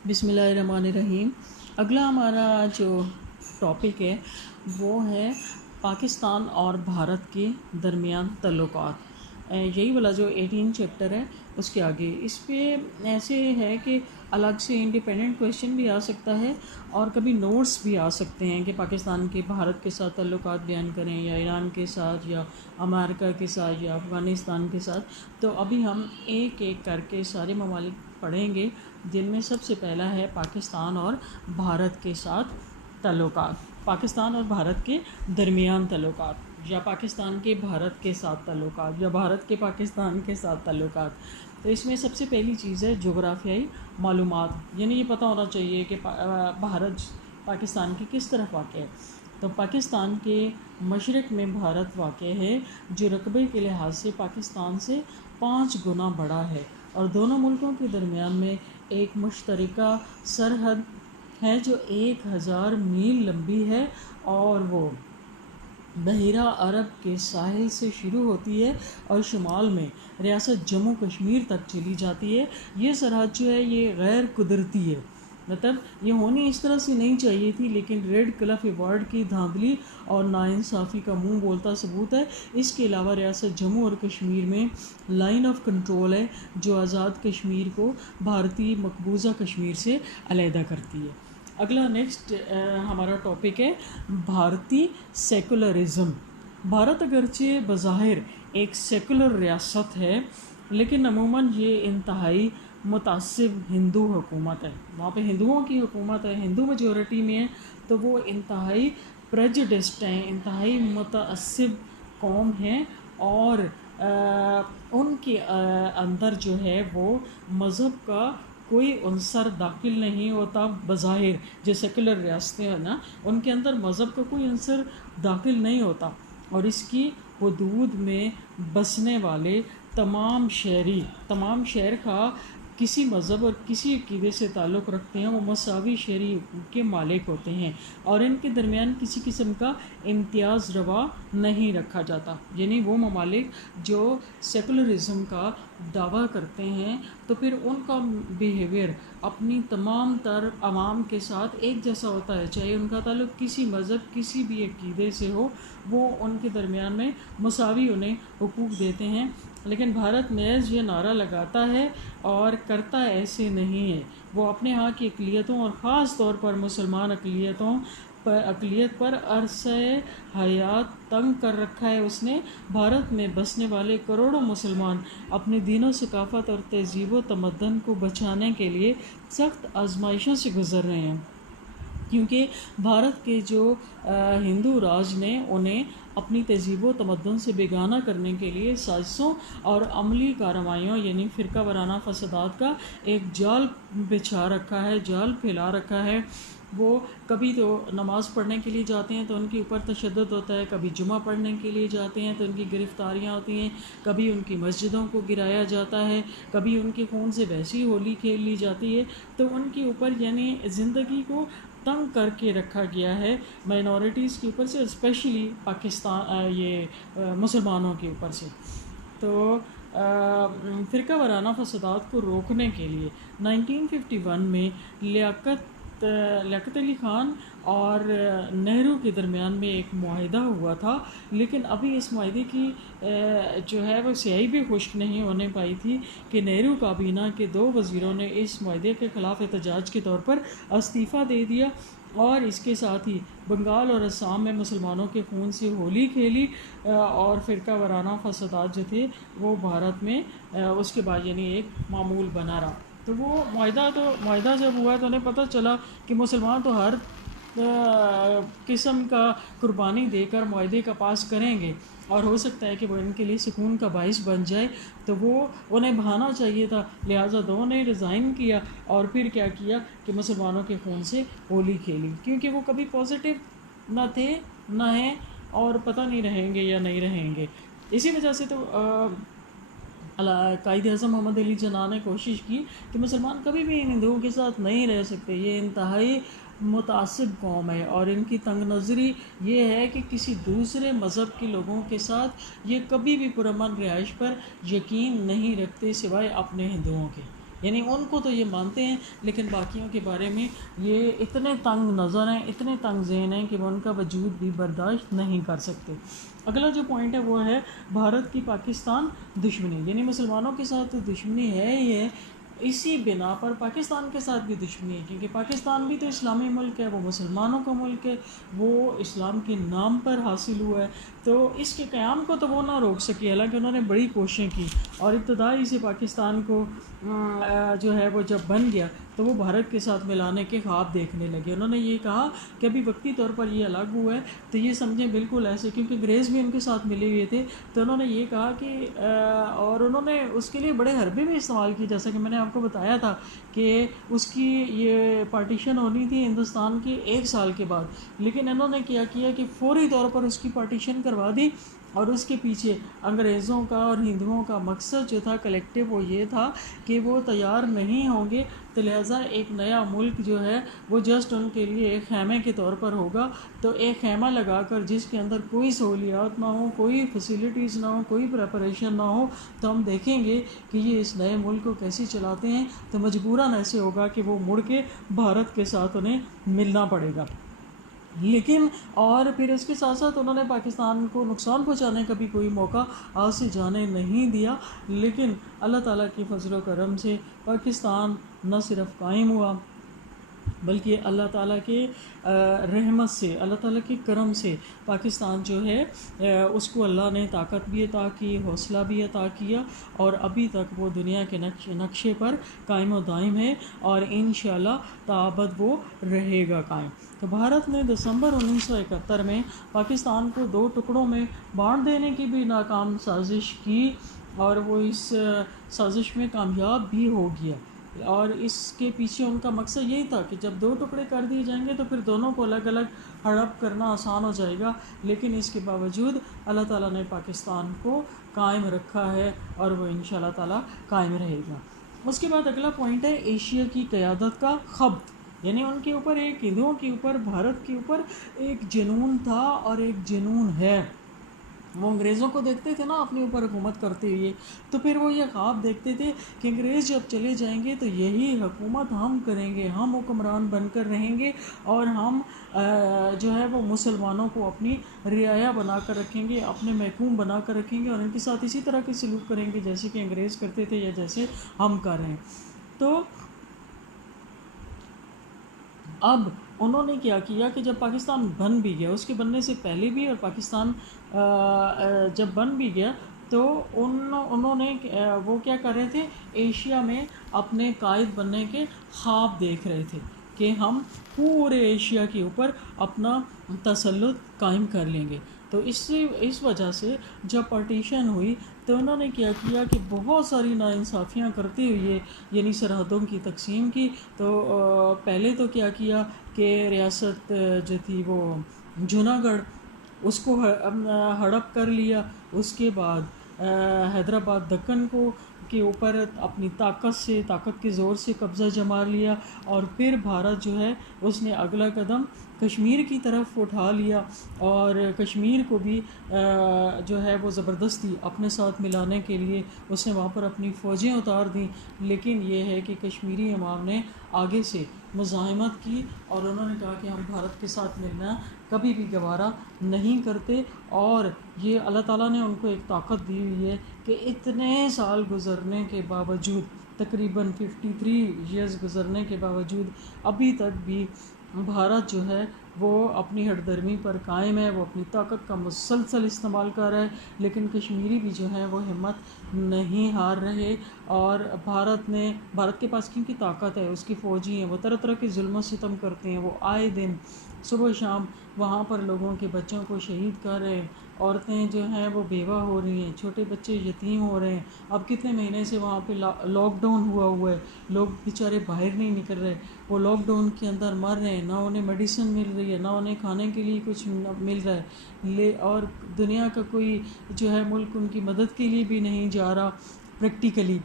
بسم اللہ الرحمن الرحیم۔ اگلا ہمارا جو ٹاپک ہے وہ ہے پاکستان اور بھارت کے درمیان تعلقات۔ یہی والا جو 18 چیپٹر ہے اس کے آگے اس پہ ایسے ہے کہ الگ سے انڈیپینڈنٹ کویشچن بھی آ سکتا ہے اور کبھی نوٹس بھی آ سکتے ہیں کہ پاکستان کے بھارت کے ساتھ تعلقات بیان کریں یا ایران کے ساتھ یا امریکہ کے ساتھ یا افغانستان کے ساتھ۔ تو ابھی ہم ایک ایک کر کے سارے ممالک پڑھیں گے، جن میں سب سے پہلا ہے پاکستان اور بھارت کے ساتھ تعلقات، پاکستان اور بھارت کے درمیان تعلقات، یا پاکستان کے بھارت کے ساتھ تعلقات، یا بھارت کے پاکستان کے ساتھ تعلقات۔ تو اس میں سب سے پہلی چیز ہے جغرافیائی معلومات، یعنی یہ پتہ ہونا چاہیے کہ بھارت پاکستان کی کس طرف واقع ہے۔ تو پاکستان کے مشرق میں بھارت واقع ہے، جو رقبے کے لحاظ سے پاکستان سے 5 گنا بڑا ہے، اور دونوں ملکوں کے درمیان میں ایک مشترکہ سرحد ہے جو 1000 میل لمبی ہے، اور وہ بحیرہ عرب کے ساحل سے شروع ہوتی ہے اور شمال میں ریاست جموں کشمیر تک چلی جاتی ہے۔ یہ سرحد جو ہے یہ غیر قدرتی ہے، مطلب یہ ہونی اس طرح سے نہیں چاہیے تھی، لیکن ریڈ کلف ایوارڈ کی دھاندلی اور ناانصافی کا منہ بولتا ثبوت ہے۔ اس کے علاوہ ریاست جموں اور کشمیر میں لائن آف کنٹرول ہے جو آزاد کشمیر کو بھارتی مقبوضہ کشمیر سے علیحدہ کرتی ہے۔ اگلا نیکسٹ ہمارا ٹاپک ہے بھارتی سیکولرزم۔ بھارت اگرچہ بظاہر ایک سیکولر ریاست ہے، لیکن عموماً یہ انتہائی متعصب ہندو حکومت ہے۔ وہاں پہ ہندوؤں کی حکومت ہے، ہندو میجورٹی میں ہے، تو وہ انتہائی پریجڈسڈ ہیں، انتہائی متعصب قوم ہیں، اور ان کے اندر جو ہے وہ مذہب کا کوئی عنصر داخل نہیں ہوتا۔ بظاہر جو سیکولر ریاستیں ہیں نا، ان کے اندر مذہب کا کوئی عنصر داخل نہیں ہوتا، اور اس کی حدود میں بسنے والے تمام شہر خواہ کسی مذہب اور کسی عقیدے سے تعلق رکھتے ہیں، وہ مساوی شہری حقوق کے مالک ہوتے ہیں، اور ان کے درمیان کسی قسم کا امتیاز روا نہیں رکھا جاتا۔ یعنی وہ ممالک جو سیکولرزم کا دعویٰ کرتے ہیں تو پھر ان کا بیہیویئر اپنی تمام تر عوام کے ساتھ ایک جیسا ہوتا ہے، چاہے ان کا تعلق کسی مذہب کسی بھی عقیدے سے ہو، وہ ان کے درمیان میں مساوی انہیں حقوق دیتے ہیں۔ لیکن بھارت محض یہ نعرہ لگاتا ہے اور کرتا ایسے نہیں ہے۔ وہ اپنے ہاں کی اقلیتوں اور خاص طور پر مسلمان اقلیت پر عرصہ حیات تنگ کر رکھا ہے۔ اس نے بھارت میں بسنے والے کروڑوں مسلمان اپنے دین و ثقافت اور تہذیب و تمدن کو بچانے کے لیے سخت آزمائشوں سے گزر رہے ہیں، کیونکہ بھارت کے جو ہندو راج نے انہیں اپنی تہذیب و تمدن سے بیگانہ کرنے کے لیے سازشوں اور عملی کارروائیوں یعنی فرقہ وارانہ فسادات کا ایک جال بچھا رکھا ہے، جال پھیلا رکھا ہے۔ وہ کبھی تو نماز پڑھنے کے لیے جاتے ہیں تو ان کے اوپر تشدد ہوتا ہے، کبھی جمعہ پڑھنے کے لیے جاتے ہیں تو ان کی گرفتاریاں ہوتی ہیں، کبھی ان کی مسجدوں کو گرایا جاتا ہے، کبھی ان کے خون سے ویسی ہولی کھیل لی جاتی ہے۔ تو ان کے اوپر یعنی زندگی کو تنگ کر کے رکھا گیا ہے مائنورٹیز کے اوپر سے، اسپیشلی مسلمانوں کے اوپر سے۔ تو فرقہ وارانہ فسادات کو روکنے کے لیے 1951 میں لیاقت علی خان اور نہرو کے درمیان میں ایک معاہدہ ہوا تھا، لیکن ابھی اس معاہدے کی جو ہے وہ سیاہی بھی خشک نہیں ہونے پائی تھی کہ نہرو کابینہ کے 2 وزیروں نے اس معاہدے کے خلاف احتجاج کے طور پر استعفیٰ دے دیا، اور اس کے ساتھ ہی بنگال اور آسام میں مسلمانوں کے خون سے ہولی کھیلی، اور فرقہ وارانہ فسادات جو تھے وہ بھارت میں اس کے بعد یعنی ایک معمول بنا رہا۔ تو وہ معاہدہ جب ہوا تو انہیں پتہ چلا کہ مسلمان تو ہر قسم کا قربانی دے کر معاہدے کا پاس کریں گے، اور ہو سکتا ہے کہ وہ ان کے لیے سکون کا باعث بن جائے، تو وہ انہیں بہانا چاہیے تھا، لہٰذا دونوں نے ریزائن کیا اور پھر کیا کیا کہ مسلمانوں کے خون سے ہولی کھیلی، کیونکہ وہ کبھی پازیٹیو نہ تھے نہ ہیں، اور پتہ نہیں رہیں گے یا نہیں رہیں گے۔ اسی وجہ سے تو قائد اعظم محمد علی جناح نے کوشش کی کہ مسلمان کبھی بھی ان ہندوؤں کے ساتھ نہیں رہ سکتے، یہ انتہائی متعصب قوم ہے، اور ان کی تنگ نظری یہ ہے کہ کسی دوسرے مذہب کے لوگوں کے ساتھ یہ کبھی بھی پرامن رہائش پر یقین نہیں رکھتے سوائے اپنے ہندوؤں کے۔ یعنی ان کو تو یہ مانتے ہیں لیکن باقیوں کے بارے میں یہ اتنے تنگ نظر ہیں، اتنے تنگ ذہن ہیں کہ وہ ان کا وجود بھی برداشت نہیں کر سکتے۔ اگلا جو پوائنٹ ہے وہ ہے بھارت کی پاکستان دشمنی، یعنی مسلمانوں کے ساتھ دشمنی ہے ہی ہے، اسی بنا پر پاکستان کے ساتھ بھی دشمنی ہے، کیونکہ پاکستان بھی تو اسلامی ملک ہے، وہ مسلمانوں کا ملک ہے، وہ اسلام کے نام پر حاصل ہوا ہے، تو اس کے قیام کو تو وہ نہ روک سکی، حالانکہ انہوں نے بڑی کوششیں کی، اور ابتدائی سے پاکستان کو جو ہے وہ جب بن گیا تو وہ بھارت کے ساتھ ملانے کے خواب دیکھنے لگے۔ انہوں نے یہ کہا کہ ابھی وقتی طور پر یہ الگ ہوا ہے تو یہ سمجھیں بالکل ایسے، کیونکہ انگریز بھی ان کے ساتھ ملے ہوئے تھے، تو انہوں نے یہ کہا کہ اور انہوں نے اس کے لیے بڑے حربے بھی استعمال کی، جیسا کہ میں نے آپ کو بتایا تھا کہ اس کی یہ پارٹیشن ہونی تھی ہندوستان کی 1 سال کے بعد، لیکن انہوں نے کیا کہ فوری طور پر اس کی پارٹیشن کروا دی، اور اس کے پیچھے انگریزوں کا اور ہندوؤں کا مقصد جو تھا کلیکٹیو وہ یہ تھا کہ وہ تیار نہیں ہوں گے، تو لہٰذا ایک نیا ملک جو ہے وہ جسٹ ان کے لیے ایک خیمے کے طور پر ہوگا، تو ایک خیمہ لگا کر جس کے اندر کوئی سہولیات نہ ہو، کوئی فیسیلیٹیز نہ ہو، کوئی پریپریشن نہ ہو، تو ہم دیکھیں گے کہ یہ اس نئے ملک کو کیسے چلاتے ہیں، تو مجبوراً ایسے ہوگا کہ وہ مڑ کے بھارت کے ساتھ انہیں ملنا پڑے گا۔ لیکن اور پھر اس کے ساتھ ساتھ انہوں نے پاکستان کو نقصان پہنچانے کا بھی کوئی موقع آج سے جانے نہیں دیا، لیکن اللہ تعالیٰ کی فضل و کرم سے پاکستان نہ صرف قائم ہوا بلکہ اللہ تعالیٰ کے رحمت سے، اللہ تعالیٰ کے کرم سے پاکستان جو ہے اس کو اللہ نے طاقت بھی عطا کی، حوصلہ بھی عطا کیا، اور ابھی تک وہ دنیا کے نقشے پر قائم و دائم ہے، اور انشاءاللہ تابد وہ رہے گا قائم۔ تو بھارت نے دسمبر 1971 میں پاکستان کو 2 ٹکڑوں میں بانٹ دینے کی بھی ناکام سازش کی، اور وہ اس سازش میں کامیاب بھی ہو گیا، اور اس کے پیچھے ان کا مقصد یہی تھا کہ جب 2 ٹکڑے کر دیے جائیں گے تو پھر دونوں کو الگ الگ ہڑپ کرنا آسان ہو جائے گا، لیکن اس کے باوجود اللہ تعالیٰ نے پاکستان کو قائم رکھا ہے، اور وہ انشاءاللہ تعالیٰ قائم رہے گا۔ اس کے بعد اگلا پوائنٹ ہے ایشیا کی قیادت کا خبط، یعنی ان کے اوپر ایک ہندوؤں کے اوپر، بھارت کے اوپر ایک جنون تھا اور ایک جنون ہے۔ وہ انگریزوں کو دیکھتے تھے نا اپنے اوپر حکومت کرتے ہوئے، تو پھر وہ یہ خواب دیکھتے تھے کہ انگریز جب چلے جائیں گے تو یہی حکومت ہم کریں گے، ہم حکمران بن کر رہیں گے، اور ہم جو ہے وہ مسلمانوں کو اپنی رعایا بنا کر رکھیں گے، اپنے محکوم بنا کر رکھیں گے، اور ان کے ساتھ اسی طرح کے سلوک کریں گے جیسے کہ انگریز کرتے تھے یا جیسے ہم کر رہے ہیں۔ تو اب انہوں نے کیا کہ جب پاکستان بن بھی گیا، اس کے بننے سے پہلے بھی، اور پاکستان جب بن بھی گیا تو انہوں نے وہ کیا کر رہے تھے، ایشیا میں اپنے قائد بننے کے خواب دیکھ رہے تھے کہ ہم پورے ایشیا کے اوپر اپنا تسلط قائم کر لیں گے۔ تو اس وجہ سے جب پارٹیشن ہوئی تو انہوں نے کیا کہ بہت ساری ناانصافیاں کرتے ہوئے، یعنی سرحدوں کی تقسیم کی، تو پہلے تو کیا کہ ریاست جو تھی وہ جوناگڑھ، اس کو ہڑپ کر لیا، اس کے بعد حیدرآباد دکن کو کے اوپر اپنی طاقت کے زور سے قبضہ جما لیا، اور پھر بھارت جو ہے اس نے اگلا قدم کشمیر کی طرف اٹھا لیا، اور کشمیر کو بھی جو ہے وہ زبردستی اپنے ساتھ ملانے کے لیے اس نے وہاں پر اپنی فوجیں اتار دیں، لیکن یہ ہے کہ کشمیری عوام نے آگے سے مزاحمت کی، اور انہوں نے کہا کہ ہم بھارت کے ساتھ ملنا کبھی بھی گوارا نہیں کرتے، اور یہ اللہ تعالیٰ نے ان کو ایک طاقت دی ہوئی ہے کہ اتنے سال گزرنے کے باوجود، تقریباً 53 ایئرز گزرنے کے باوجود ابھی تک بھی بھارت جو ہے وہ اپنی ہٹ درمی پر قائم ہے، وہ اپنی طاقت کا مسلسل استعمال کر رہا ہے، لیکن کشمیری بھی جو ہے وہ ہمت نہیں ہار رہے، اور بھارت کے پاس کیونکہ طاقت ہے، اس کی فوجی ہیں، وہ طرح طرح کے ظلم و ستم کرتے ہیں، وہ آئے دن صبح شام وہاں پر لوگوں کے بچوں کو شہید کر رہے ہیں، عورتیں جو ہیں وہ بیوہ ہو رہی ہیں، چھوٹے بچے یتیم ہو رہے ہیں، اب کتنے مہینے سے وہاں پہ لاک ڈاؤن ہوا ہے، لوگ بیچارے باہر نہیں نکل رہے، وہ لاک ڈاؤن کے اندر مر رہے ہیں، نہ انہیں میڈیسن مل رہی ہے، نہ انہیں کھانے کے لیے کچھ مل رہا ہے، اور دنیا کا کوئی جو ہے ملک ان کی مدد کے لیے بھی نہیں جا رہا پریکٹیکلی،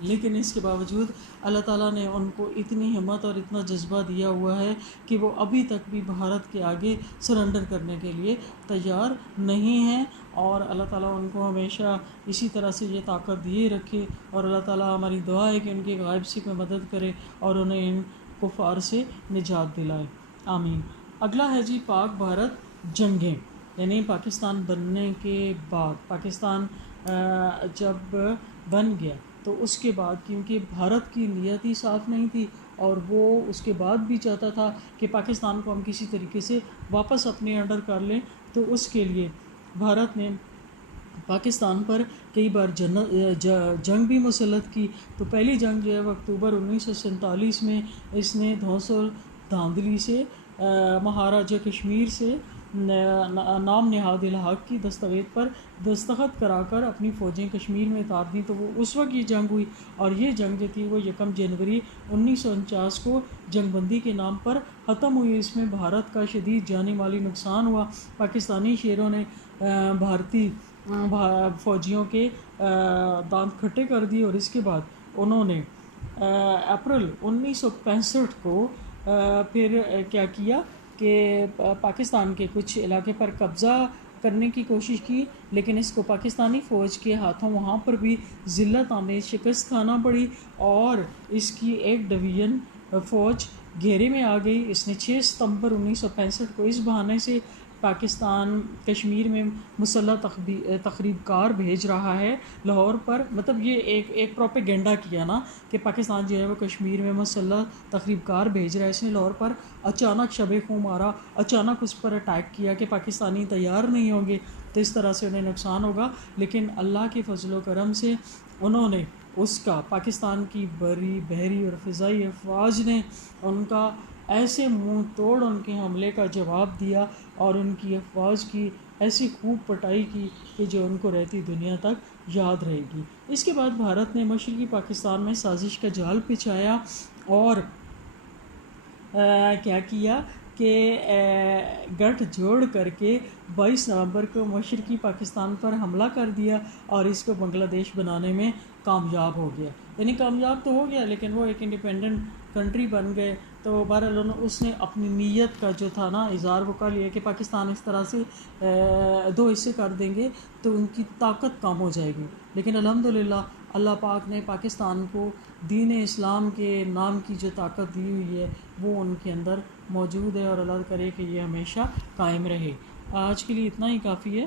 لیکن اس کے باوجود اللہ تعالیٰ نے ان کو اتنی ہمت اور اتنا جذبہ دیا ہوا ہے کہ وہ ابھی تک بھی بھارت کے آگے سرنڈر کرنے کے لیے تیار نہیں ہیں، اور اللہ تعالیٰ ان کو ہمیشہ اسی طرح سے یہ طاقت دیے رکھے، اور اللہ تعالیٰ ہماری دعا ہے کہ ان کی غائب سی میں مدد کرے اور انہیں ان کفار سے نجات دلائے، آمین۔ اگلا ہے جی پاک بھارت جنگیں، یعنی پاکستان بننے کے بعد، پاکستان جب بن گیا تو اس کے بعد، کیونکہ بھارت کی نیت ہی صاف نہیں تھی اور وہ اس کے بعد بھی چاہتا تھا کہ پاکستان کو ہم کسی طریقے سے واپس اپنے انڈر کر لیں، تو اس کے لیے بھارت نے پاکستان پر کئی بار جنگ بھی مسلط کی۔ تو پہلی جنگ جو ہے وہ اکتوبر 1947 میں اس نے دھوس و دھاندلی سے مہاراجہ کشمیر سے نام نہاد الحق کی دستاویز پر دستخط کرا کر اپنی فوجیں کشمیر میں اتار دیں، تو وہ اس وقت یہ جنگ ہوئی، اور یہ جنگ جو تھی وہ 1 جنوری 1949 کو جنگ بندی کے نام پر ختم ہوئی۔ اس میں بھارت کا شدید جانی مالی نقصان ہوا، پاکستانی شیروں نے بھارتی فوجیوں کے دانت کھٹے کر دیے، اور اس کے بعد انہوں نے اپریل 1965 کو پھر کیا کیا کہ پاکستان کے کچھ علاقے پر قبضہ کرنے کی کوشش کی، لیکن اس کو پاکستانی فوج کے ہاتھوں وہاں پر بھی ذلت آمیز شکست کھانا پڑی، اور اس کی ایک ڈویژن فوج گھیرے میں آ گئی۔ اس نے 6 ستمبر 1965 کو اس بہانے سے پاکستان کشمیر میں مسلح تخریب کار بھیج رہا ہے لاہور پر، مطلب یہ ایک پروپیگنڈا کیا نا کہ پاکستان جو ہے وہ کشمیر میں مسلح تخریب کار بھیج رہا ہے۔ اس نے لاہور پر اچانک شب خوں مارا، اچانک اس پر اٹیک کیا کہ پاکستانی تیار نہیں ہوں گے تو اس طرح سے انہیں نقصان ہوگا، لیکن اللہ کے فضل و کرم سے انہوں نے اس کا، پاکستان کی بحری اور فضائی افواج نے ان کا ایسے منہ توڑ ان کے حملے کا جواب دیا، اور ان کی افواج کی ایسی خوب پٹائی کی کہ جو ان کو رہتی دنیا تک یاد رہے گی۔ اس کے بعد بھارت نے مشرقی پاکستان میں سازش کا جال بچھایا اور کیا کیا کہ گٹھ جوڑ کر کے 22 نومبر کو مشرقی پاکستان پر حملہ کر دیا، اور اس کو بنگلہ دیش بنانے میں کامیاب ہو گیا۔ یعنی کامیاب تو ہو گیا لیکن وہ ایک انڈیپینڈنٹ کنٹری بن گئے۔ تو بہرحال اس نے اپنی نیت کا جو تھا نا اظہار وہ کر لیا کہ پاکستان اس طرح سے 2 حصے کر دیں گے تو ان کی طاقت کم ہو جائے گی، لیکن الحمدللہ اللہ پاک نے پاکستان کو دین اسلام کے نام کی جو طاقت دی ہوئی ہے وہ ان کے اندر موجود ہے، اور اللہ کرے کہ یہ ہمیشہ قائم رہے۔ آج کے لیے اتنا ہی کافی ہے۔